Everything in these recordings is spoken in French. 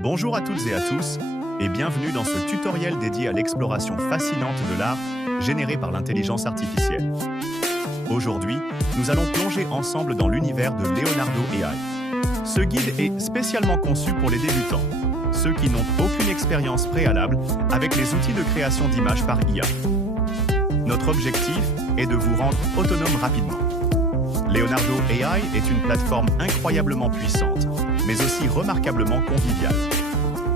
Bonjour à toutes et à tous, et bienvenue dans ce tutoriel dédié à l'exploration fascinante de l'art généré par l'intelligence artificielle. Aujourd'hui, nous allons plonger ensemble dans l'univers de Leonardo AI. Ce guide est spécialement conçu pour les débutants, ceux qui n'ont aucune expérience préalable avec les outils de création d'images par IA. Notre objectif est de vous rendre autonome rapidement. Leonardo AI est une plateforme incroyablement puissante, mais aussi remarquablement conviviale.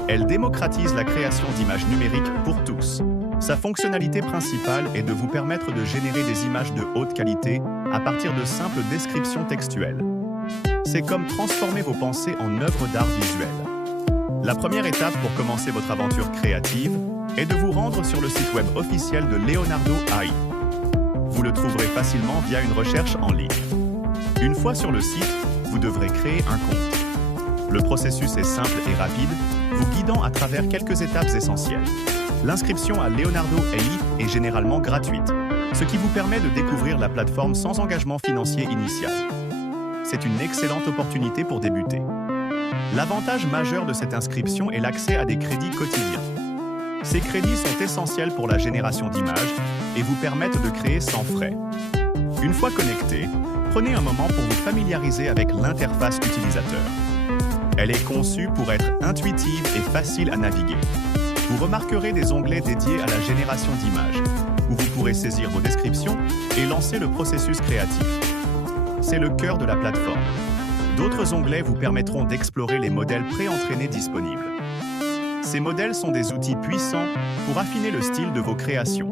Elle démocratise la création d'images numériques pour tous. Sa fonctionnalité principale est de vous permettre de générer des images de haute qualité à partir de simples descriptions textuelles. C'est comme transformer vos pensées en œuvres d'art visuel. La première étape pour commencer votre aventure créative est de vous rendre sur le site web officiel de Leonardo AI. Vous le trouverez facilement via une recherche en ligne. Une fois sur le site, vous devrez créer un compte. Le processus est simple et rapide, vous guidant à travers quelques étapes essentielles. L'inscription à Leonardo AI est généralement gratuite, ce qui vous permet de découvrir la plateforme sans engagement financier initial. C'est une excellente opportunité pour débuter. L'avantage majeur de cette inscription est l'accès à des crédits quotidiens. Ces crédits sont essentiels pour la génération d'images et vous permettent de créer sans frais. Une fois connecté, prenez un moment pour vous familiariser avec l'interface utilisateur. Elle est conçue pour être intuitive et facile à naviguer. Vous remarquerez des onglets dédiés à la génération d'images, où vous pourrez saisir vos descriptions et lancer le processus créatif. C'est le cœur de la plateforme. D'autres onglets vous permettront d'explorer les modèles pré-entraînés disponibles. Ces modèles sont des outils puissants pour affiner le style de vos créations.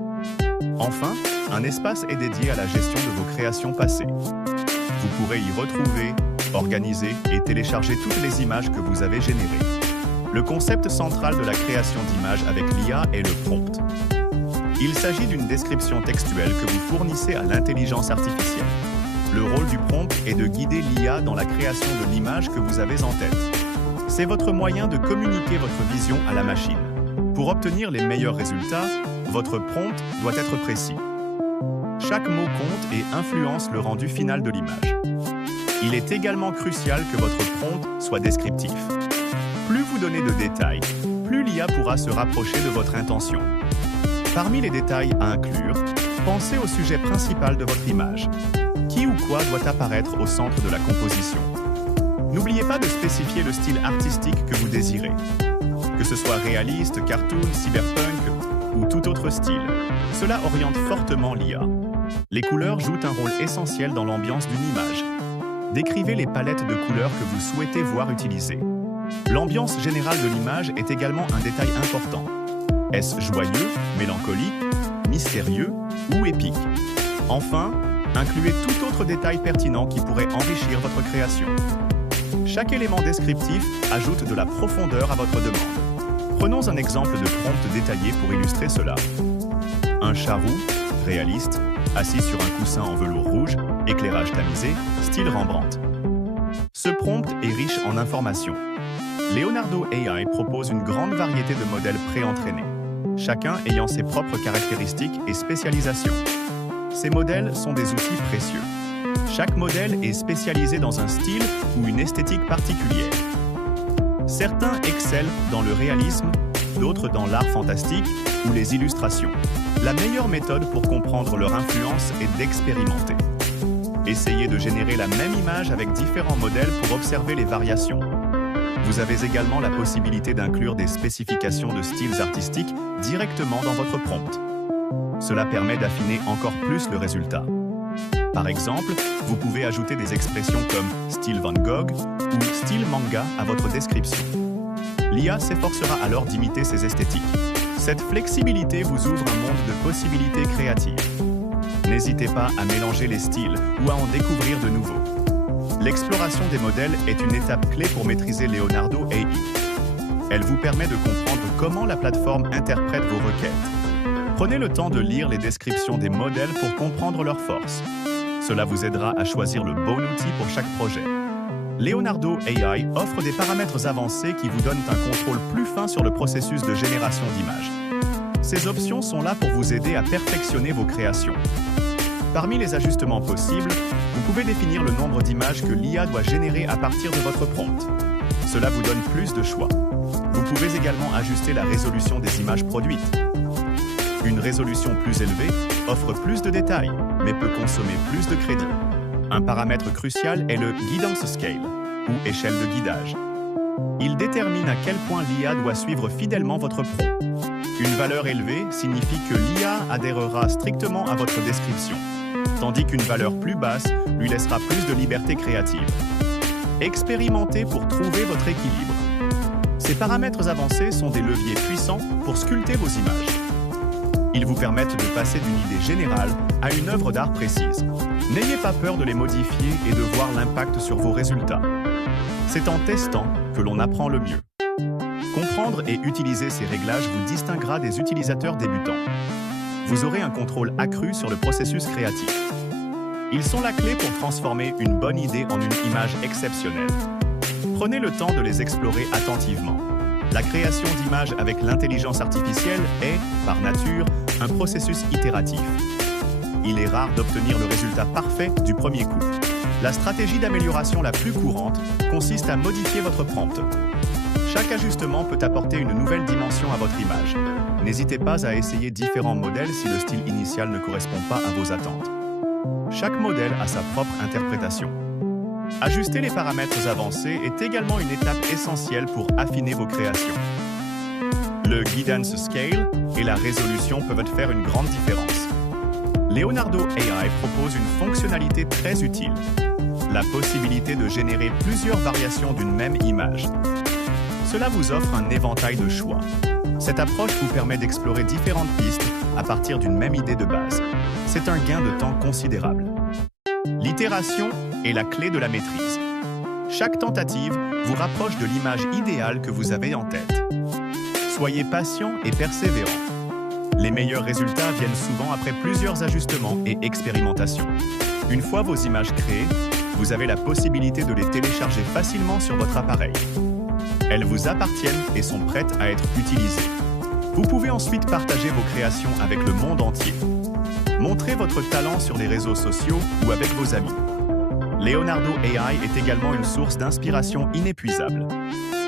Enfin, un espace est dédié à la gestion de vos créations passées. Vous pourrez y retrouver, organiser et télécharger toutes les images que vous avez générées. Le concept central de la création d'images avec l'IA est le prompt. Il s'agit d'une description textuelle que vous fournissez à l'intelligence artificielle. Le rôle du prompt est de guider l'IA dans la création de l'image que vous avez en tête. C'est votre moyen de communiquer votre vision à la machine. Pour obtenir les meilleurs résultats, votre prompt doit être précis. Chaque mot compte et influence le rendu final de l'image. Il est également crucial que votre prompt soit descriptif. Plus vous donnez de détails, plus l'IA pourra se rapprocher de votre intention. Parmi les détails à inclure, pensez au sujet principal de votre image. Qui ou quoi doit apparaître au centre de la composition? N'oubliez pas de spécifier le style artistique que vous désirez. Que ce soit réaliste, cartoon, cyberpunk ou tout autre style, cela oriente fortement l'IA. Les couleurs jouent un rôle essentiel dans l'ambiance d'une image. Décrivez les palettes de couleurs que vous souhaitez voir utilisées. L'ambiance générale de l'image est également un détail important. Est-ce joyeux, mélancolique, mystérieux ou épique? Enfin, incluez tout autre détail pertinent qui pourrait enrichir votre création. Chaque élément descriptif ajoute de la profondeur à votre demande. Prenons un exemple de prompt détaillé pour illustrer cela. Un chat roux, réaliste, assis sur un coussin en velours rouge, éclairage tamisé, style Rembrandt. Ce prompt est riche en informations. Leonardo AI propose une grande variété de modèles pré-entraînés, chacun ayant ses propres caractéristiques et spécialisations. Ces modèles sont des outils précieux. Chaque modèle est spécialisé dans un style ou une esthétique particulière. Certains excellent dans le réalisme, d'autres dans l'art fantastique ou les illustrations. La meilleure méthode pour comprendre leur influence est d'expérimenter. Essayez de générer la même image avec différents modèles pour observer les variations. Vous avez également la possibilité d'inclure des spécifications de styles artistiques directement dans votre prompt. Cela permet d'affiner encore plus le résultat. Par exemple, vous pouvez ajouter des expressions comme style Van Gogh ou style manga à votre description. L'IA s'efforcera alors d'imiter ces esthétiques. Cette flexibilité vous ouvre un monde de possibilités créatives. N'hésitez pas à mélanger les styles ou à en découvrir de nouveaux. L'exploration des modèles est une étape clé pour maîtriser Leonardo AI. Elle vous permet de comprendre comment la plateforme interprète vos requêtes. Prenez le temps de lire les descriptions des modèles pour comprendre leurs forces. Cela vous aidera à choisir le bon outil pour chaque projet. Leonardo AI offre des paramètres avancés qui vous donnent un contrôle plus fin sur le processus de génération d'images. Ces options sont là pour vous aider à perfectionner vos créations. Parmi les ajustements possibles, vous pouvez définir le nombre d'images que l'IA doit générer à partir de votre prompt. Cela vous donne plus de choix. pouvez également ajuster la résolution des images produites. Une résolution plus élevée offre plus de détails, mais peut consommer plus de crédit. Un paramètre crucial est le Guidance Scale, ou échelle de guidage. Il détermine à quel point l'IA doit suivre fidèlement votre prompt. Une valeur élevée signifie que l'IA adhérera strictement à votre description, tandis qu'une valeur plus basse lui laissera plus de liberté créative. Expérimentez pour trouver votre équilibre. Ces paramètres avancés sont des leviers puissants pour sculpter vos images. Ils vous permettent de passer d'une idée générale à une œuvre d'art précise. N'ayez pas peur de les modifier et de voir l'impact sur vos résultats. C'est en testant que l'on apprend le mieux. Comprendre et utiliser ces réglages vous distinguera des utilisateurs débutants. Vous aurez un contrôle accru sur le processus créatif. Ils sont la clé pour transformer une bonne idée en une image exceptionnelle. Prenez le temps de les explorer attentivement. La création d'images avec l'intelligence artificielle est, par nature, un processus itératif. Il est rare d'obtenir le résultat parfait du premier coup. La stratégie d'amélioration la plus courante consiste à modifier votre prompt. Chaque ajustement peut apporter une nouvelle dimension à votre image. N'hésitez pas à essayer différents modèles si le style initial ne correspond pas à vos attentes. Chaque modèle a sa propre interprétation. Ajuster les paramètres avancés est également une étape essentielle pour affiner vos créations. Le Guidance Scale et la résolution peuvent faire une grande différence. Leonardo AI propose une fonctionnalité très utile, la possibilité de générer plusieurs variations d'une même image. Cela vous offre un éventail de choix. Cette approche vous permet d'explorer différentes pistes à partir d'une même idée de base. C'est un gain de temps considérable. L'itération est la clé de la maîtrise. Chaque tentative vous rapproche de l'image idéale que vous avez en tête. Soyez patient et persévérant. Les meilleurs résultats viennent souvent après plusieurs ajustements et expérimentations. Une fois vos images créées, vous avez la possibilité de les télécharger facilement sur votre appareil. Elles vous appartiennent et sont prêtes à être utilisées. Vous pouvez ensuite partager vos créations avec le monde entier. Montrez votre talent sur les réseaux sociaux ou avec vos amis. Leonardo AI est également une source d'inspiration inépuisable.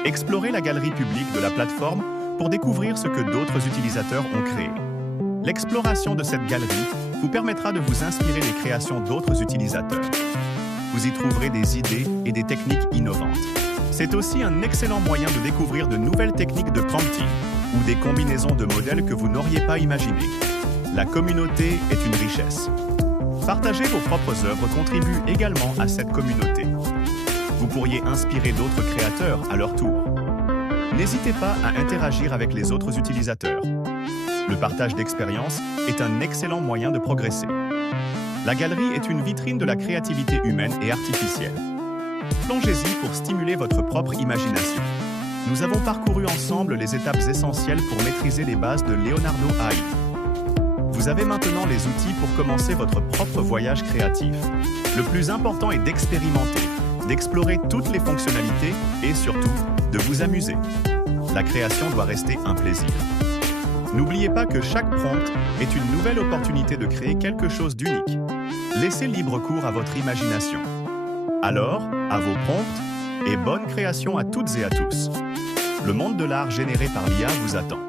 Explorez la galerie publique de la plateforme pour découvrir ce que d'autres utilisateurs ont créé. L'exploration de cette galerie vous permettra de vous inspirer des créations d'autres utilisateurs. Vous y trouverez des idées et des techniques innovantes. C'est aussi un excellent moyen de découvrir de nouvelles techniques de prompting ou des combinaisons de modèles que vous n'auriez pas imaginées. La communauté est une richesse. Partager vos propres œuvres contribue également à cette communauté. Vous pourriez inspirer d'autres créateurs à leur tour. N'hésitez pas à interagir avec les autres utilisateurs. Le partage d'expériences est un excellent moyen de progresser. La galerie est une vitrine de la créativité humaine et artificielle. Plongez-y pour stimuler votre propre imagination. Nous avons parcouru ensemble les étapes essentielles pour maîtriser les bases de Leonardo AI. Vous avez maintenant les outils pour commencer votre propre voyage créatif. Le plus important est d'expérimenter, d'explorer toutes les fonctionnalités et surtout, de vous amuser. La création doit rester un plaisir. N'oubliez pas que chaque prompt est une nouvelle opportunité de créer quelque chose d'unique. Laissez libre cours à votre imagination. Alors, à vos prompts et bonne création à toutes et à tous. Le monde de l'art généré par l'IA vous attend.